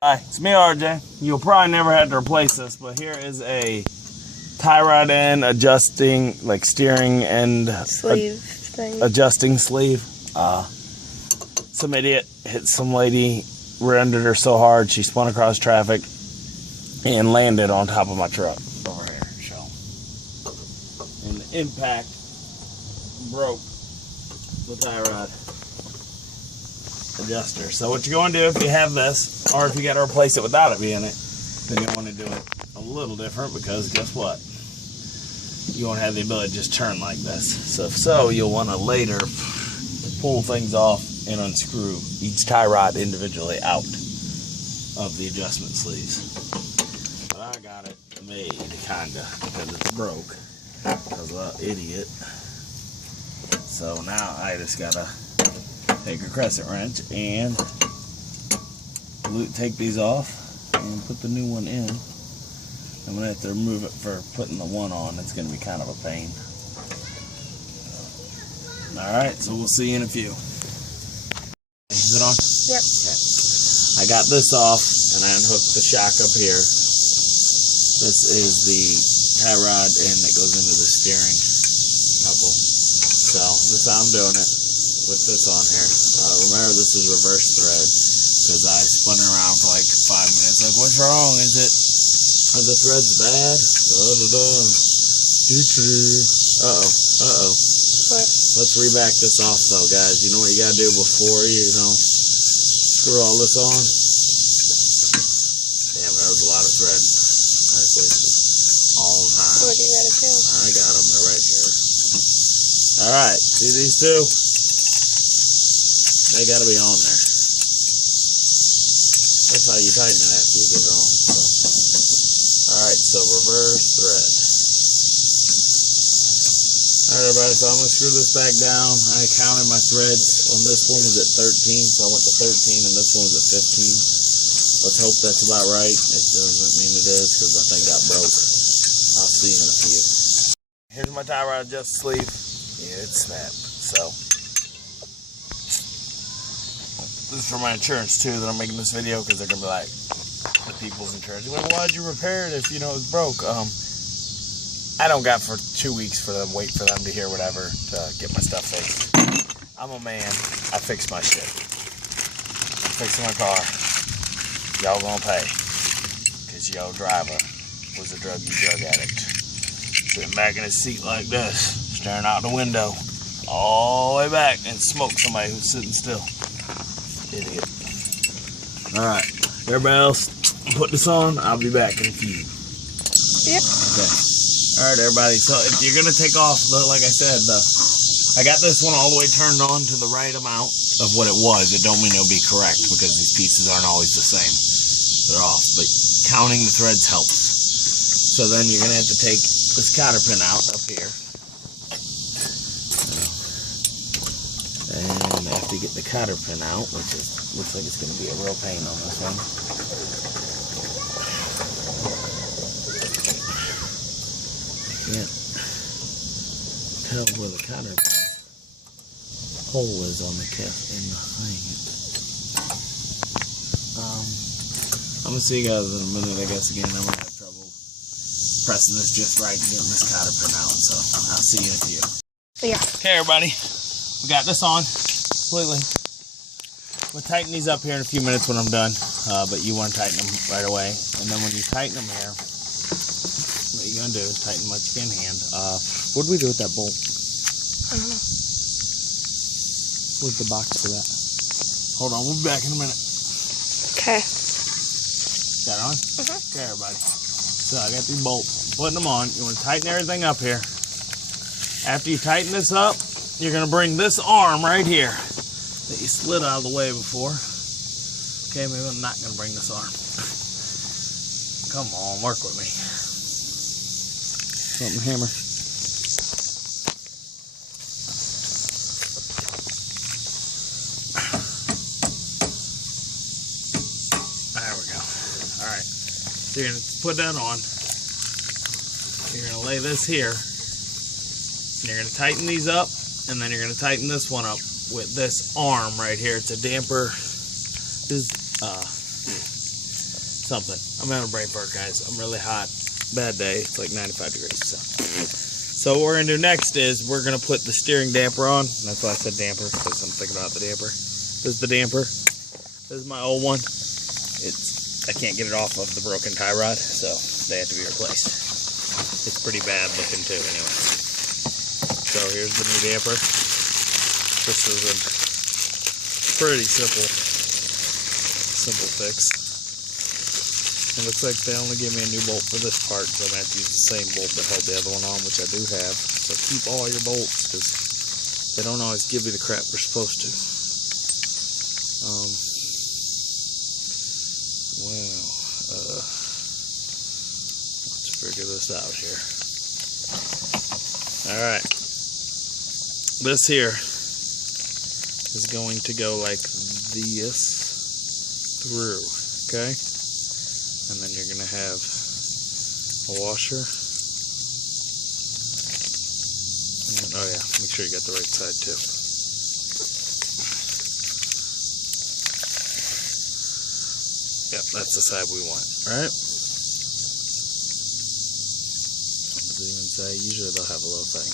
Hi, it's me, RJ. You'll probably never have to replace this, but here is a tie rod end adjusting, like steering and sleeve thing. Adjusting sleeve. Some idiot hit some lady, rear-ended her so hard she spun across traffic and landed on top of my truck over here. So, and the impact broke the tie rod adjuster. So what you're going to do if you have this, or if you got to replace it without it being it, then you want to do it a little different, because guess what? You won't have the ability to just turn like this. So if so, you'll want to later pull things off and unscrew each tie rod individually out of the adjustment sleeves. But I got it made, kinda, because it's broke, because of that idiot. So now I just gotta take a crescent wrench and take these off and put the new one in. I'm gonna have to remove it for putting the one on. It's gonna be kind of a pain. Alright, so we'll see you in a few. Is it on? Yep. Okay. I got this off and I unhooked the shock up here. This is the tie rod and it goes into the steering couple. So this is how I'm doing it with this on here. Remember, this is reverse thread, because I spun it around for like 5 minutes. Like, what's wrong? Are the threads bad? Uh-oh. What? Let's reback this off though, guys. You know what you gotta do before you screw all this on? Damn, there was a lot of thread I wasted all the time. What do you gotta do? I got them. They're right here. Alright, see these two? They gotta be on there. That's how you tighten it after you get it on. So. Alright, so reverse thread. Alright everybody, so I'm going to screw this back down. I counted my threads. On this one was at 13, so I went to 13, and this one was at 15. Let's hope that's about right. It doesn't mean it is, because my thing got broke. I'll see you in a few. Here's my tie rod adjust sleeve. Yeah, it snapped. So, this is for my insurance too, that I'm making this video, because they're going to be like, the people's insurance. Like, why'd you repair it if you know it's broke? I don't got for 2 weeks for them, wait for them to hear whatever to get my stuff fixed. I'm a man. I fix my shit. I'm fixing my car. Y'all gonna pay. Because your driver was a drug addict. Sitting back in his seat like this, staring out the window, all the way back, and smoke somebody who's sitting still. Idiot. Alright. Everybody else, put this on. I'll be back in a few. Yep. Okay. Alright everybody, so if you're going to take off, like I said, I got this one all the way turned on to the right amount of what it was. It don't mean it'll be correct, because these pieces aren't always the same. They're off, but counting the threads helps. So then you're going to have to take this cotter pin out up here. And after you get the cotter pin out, which looks like it's going to be a real pain on this one. Can't tell where the cotter hole is on the in the thing. I'm gonna see you guys in a minute. I guess again, I'm gonna have trouble pressing this just right and getting this cotter pin out. So I'll see you in a few. Yeah. Okay, everybody, we got this on completely. We'll tighten these up here in a few minutes when I'm done. But you want to tighten them right away, and then when you tighten them here, what you're gonna do is tighten what you can hand. What do we do with that bolt? I don't know. Where's the box for that? Hold on, we'll be back in a minute. Okay. Got it on? Okay, everybody. So I got these bolts. I'm putting them on. You want to tighten everything up here. After you tighten this up, you're gonna bring this arm right here that you slid out of the way before. Okay, maybe I'm not gonna bring this arm. Come on, work with me. Something hammer. There we go. Alright. So you're going to put that on. You're going to lay this here. And you're going to tighten these up. And then you're going to tighten this one up with this arm right here. It's a damper. This something. I'm having a brain fart, guys. I'm really hot. Bad day. It's like 95 degrees. So what we're gonna do next is we're gonna put the steering damper on. That's why I said damper, because I'm thinking about the damper. This is the damper. This is my old one. I can't get it off of the broken tie rod, so they have to be replaced. It's pretty bad looking too, anyway. So here's the new damper. This is a pretty simple fix. It looks like they only gave me a new bolt for this part, so I'm going to have to use the same bolt that held the other one on, which I do have. So keep all your bolts, because they don't always give you the crap they're supposed to. Let's figure this out here. Alright. This here is going to go like this through, okay? And then you're going to have a washer. And then, oh yeah, make sure you got the right side too. Yep, that's the side we want, right? What does it even say? Usually they'll have a little thing.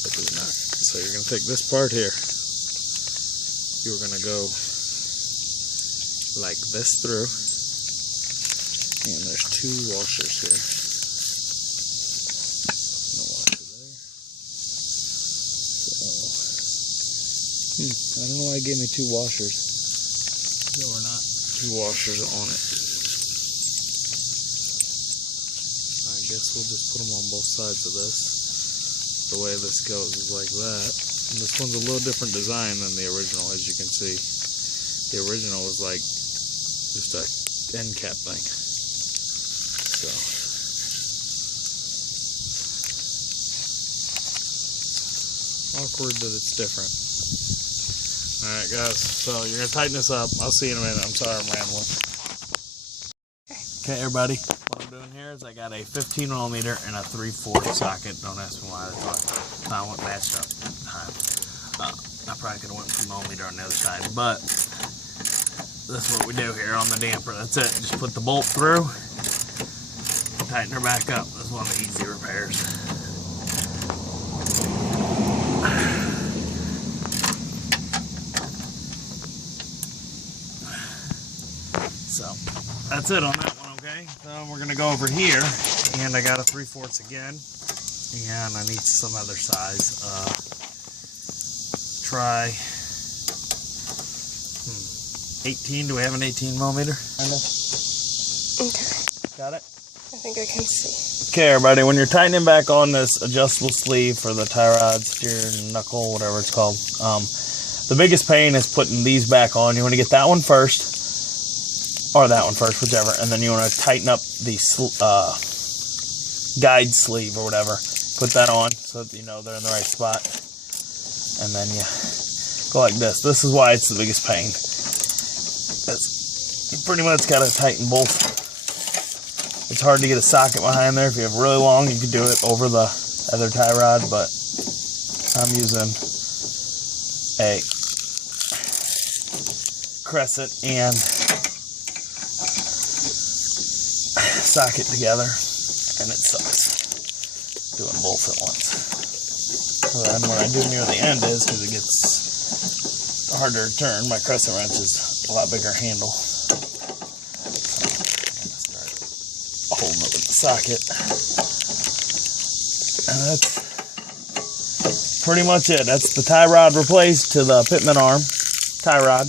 But do not. So you're going to take this part here. You're going to go like this through. And there's two washers here. No washer there. So, I don't know why it gave me two washers. No, we're not. Two washers on it. I guess we'll just put them on both sides of this. The way this goes is like that. And this one's a little different design than the original, as you can see. The original was like just a end cap thing. So awkward that it's different. Alright guys, so you're going to tighten this up. I'll see you in a minute. I'm sorry I'm rambling. Okay everybody, what I'm doing here is I got a 15mm and a 3/4 socket. Don't ask me why I went matched up at the time. I probably could have went 2mm on the other side, but that's what we do here on the damper. That's it. Just put the bolt through, tighten her back up. That's one of the easy repairs. So that's it on that one, okay? So we're gonna go over here, and I got a 3/4 again, and I need some other size. Try 18. Do we have an 18mm? Okay. Got it? I think I can see. Okay, everybody, when you're tightening back on this adjustable sleeve for the tie rod, steer, knuckle, whatever it's called, the biggest pain is putting these back on. You want to get that one first, or that one first, whichever, and then you want to tighten up the guide sleeve or whatever. Put that on so that you know they're in the right spot, and then you go like this. This is why it's the biggest pain. You pretty much got to tighten both. It's hard to get a socket behind there. If you have really long, you can do it over the other tie rod, but I'm using a crescent and socket together, and it sucks doing both at once. So then what I do near the end is, because it gets harder to turn, my crescent wrench is a lot bigger handle. Holding it with the socket, and that's pretty much it. That's the tie rod replaced to the Pitman arm. Tie rod,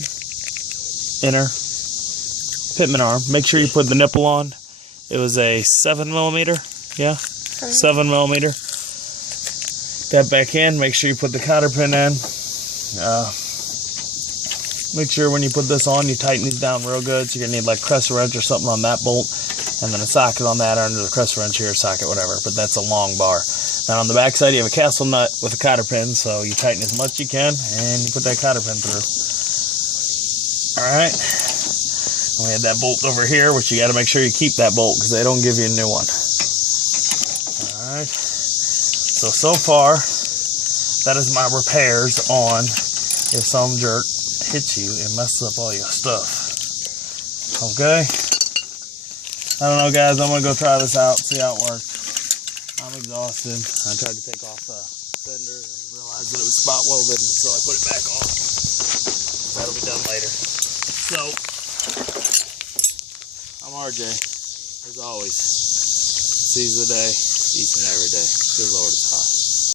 inner Pitman arm. Make sure you put the nipple on. It was a 7mm, yeah, 7mm. That back in. Make sure you put the cotter pin in. Make sure when you put this on, you tighten these down real good. So you're gonna need like crescent wrench or something on that bolt. And then a socket on that under the crescent wrench here, socket, whatever. But that's a long bar. Then on the back side, you have a castle nut with a cotter pin. So you tighten as much as you can, and you put that cotter pin through. Alright. We had that bolt over here, which you got to make sure you keep that bolt, because they don't give you a new one. Alright. So far, that is my repairs on if some jerk hits you and messes up all your stuff. Okay? I don't know, guys. I'm gonna go try this out, see how it works. I'm exhausted. I tried to take off the fender and realized that it was spot welded, so I put it back on. That'll be done later. So, I'm RJ, as always. Seize the day, each and every day. Good Lord, it's hot.